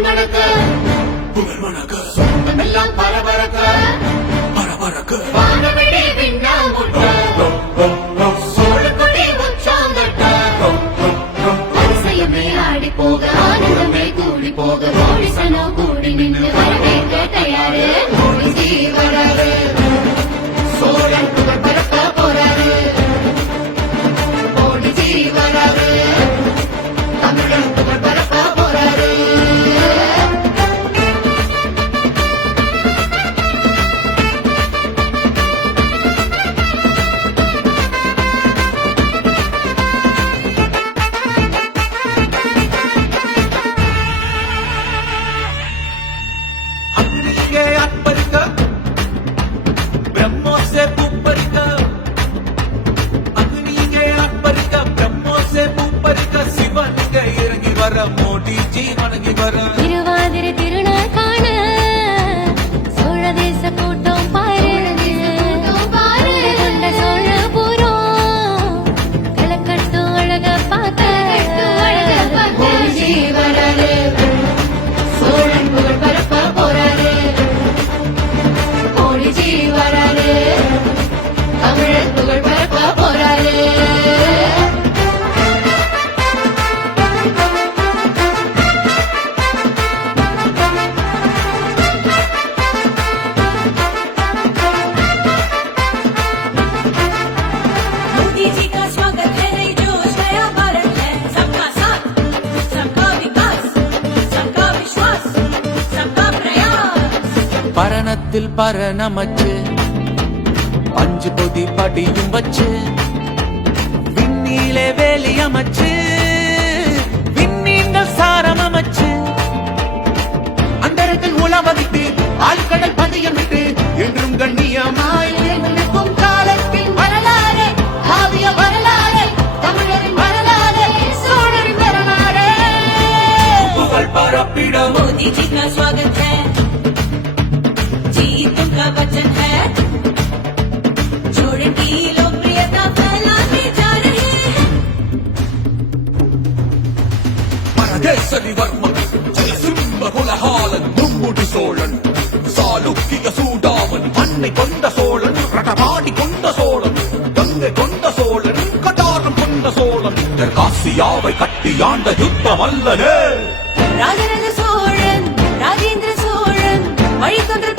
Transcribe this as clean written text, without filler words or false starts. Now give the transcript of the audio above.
புகழ் மணக்க புகழ் மணக்க சொந்தமெல்லாம் பரபரக்க பரபரக்க வானவிழி விண்ணா முட்ட சோழக்குடி உச்சம் தட்ட அதிசயமே ஆடி போக ஆனந்தமே கூடி போக கோடி சனம் கூடி நின்று வரவேற்க தயாரு மோடிஜி வராரு சோழன் புகழ் பரப்ப போறாரு மோடிஜி வராரு தமிழன் புகழ் பரப்ப போறாரு அக்னியே அற்பரிக்க பிரம்மோ से பூப்பரிக்க அக்னியே அற்பரிக்க பிரம்மோ से பூப்பரிக்க சிவன் இங்க இறங்கி வர மோடி ஜி வணங்கி வர திருவாதிரை திருநாள் காண சோழ தேச கூட்டம் பாரு கொண்ட சோழபுரம் கிழக்கட்டும் அழக பார்த்த மோடிஜி வராரு சோழன் புகழ் பரப்ப போறாரு மோடிஜி வராரு தமிழன் புகழ் பரப்ப போறாரு मोदी जी का स्वागत है नई जोश नया भारत है सबका साथ सबका विकास सबका विश्वास सबका प्रयास பரணத்தில் பரணமச்சு பஞ்சு பொதி படியும் வச்சு விண்ணிலே வேலி அமைச்சு விண்மீன்கள் சாரம் அமைச்சு அந்தரத்தில் உலவதித்து ஆழ்கடல் பதியம் விட்டு என்றும் கண்ணியமாய் நிற்கும் காலத்தின் வரலாறு காவிய வரலாறு தமிழரின் வரலாறு சோழரின் வரலாறு புகழ் பரப்பிடம் मोदी जी का स्वागत है जीत उनका वचन है जोड़ की लोकप्रियता फैलाते जा रहे हैं பரதேசரிவர்மன் ஜெயசிம்ம குலஹாலன் மும்முடி சோழன் சாளுக்கிய சூடாமன் மண்ணை கொண்ட சோழன் ரடபாடி கொண்ட சோழன் கங்கை கொண்ட சோழன் கடாரம் கொண்ட சோழன் தெற்காசியாவை கட்டி ஆண்ட யுத்தம் அல்லனே ராஜராஜ சோழன் ராஜேந்திர சோழன் வழித்தொன்று